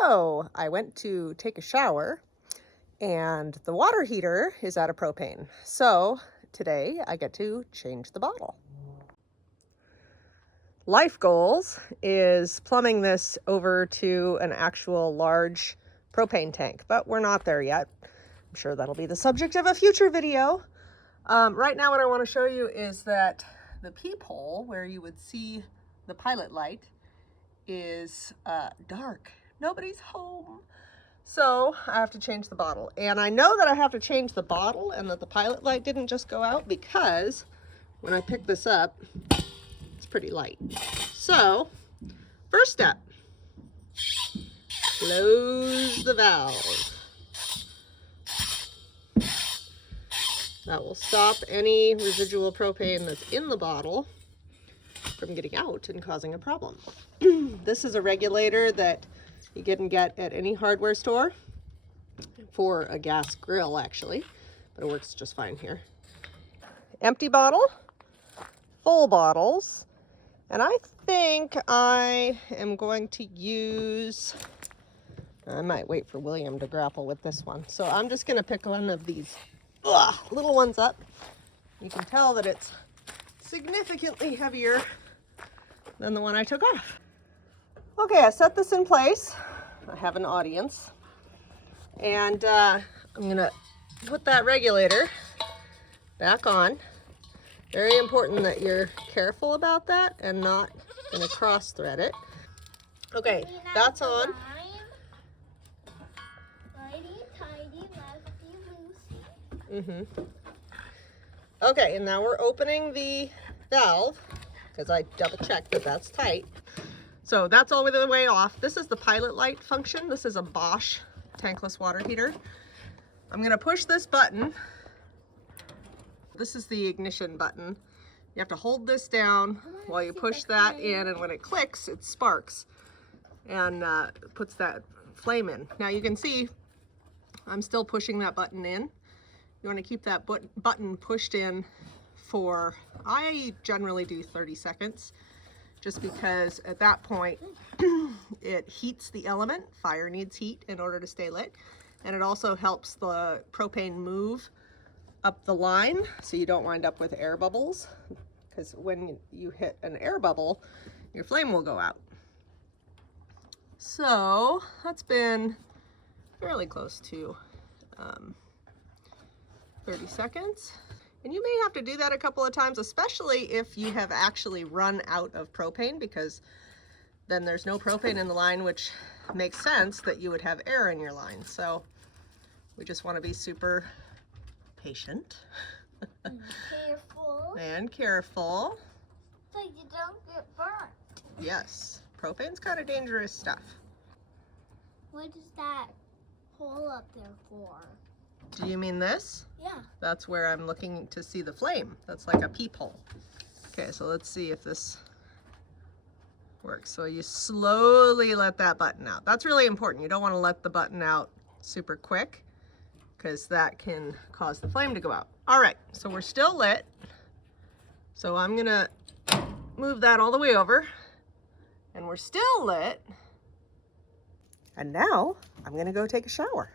So I went to take a shower and the water heater is out of propane. So today I get to change the bottle. Life goals is plumbing this over to an actual large propane tank, but we're not there yet. I'm sure that'll be the subject of a future video. Right now what I want to show you is that the peephole where you would see the pilot light is dark. Nobody's home. So I have to change the bottle. And I know that I have to change the bottle and that the pilot light didn't just go out because when I pick this up, it's pretty light. So, first step, close the valve. That will stop any residual propane that's in the bottle from getting out and causing a problem. This is a regulator that you can get at any hardware store for a gas grill actually, but it works just fine here. Empty bottle, full bottles, and I think I am going to use, I might wait for William to grapple with this one. So I'm just gonna pick one of these little ones up. You can tell that it's significantly heavier than the one I took off. Okay, I set this in place. I have an audience. And I'm gonna put that regulator back on. Very important that you're careful about that and not gonna cross thread it. Okay, that's on. Okay, and now we're opening the valve because I double checked that that's tight. So that's all the way off. This is the pilot light function. This is a Bosch tankless water heater. I'm gonna push this button. This is the ignition button. You have to hold this down while you push that in, and when it clicks, it sparks and puts that flame in. Now you can see I'm still pushing that button in. You want to keep that button pushed in for, I generally do 30 seconds, just because at that point it heats the element. Fire needs heat in order to stay lit, and it also helps the propane move up the line so you don't wind up with air bubbles, because when you hit an air bubble, your flame will go out. So that's been fairly close to 30 seconds. And you may have to do that a couple of times, especially if you have actually run out of propane, because then there's no propane in the line, which makes sense that you would have air in your line. So we just want to be super patient and careful so you don't get burnt. Yes, propane's kind of dangerous stuff. What is that hole up there for? Do you mean this? Yeah. That's where I'm looking to see the flame. That's like a peephole. Okay, so let's see if this works. So you slowly let that button out. That's really important. You don't want to let the button out super quick, because that can cause the flame to go out. All right, so we're still lit. So I'm gonna move that all the way over, and we're still lit. And now I'm gonna go take a shower.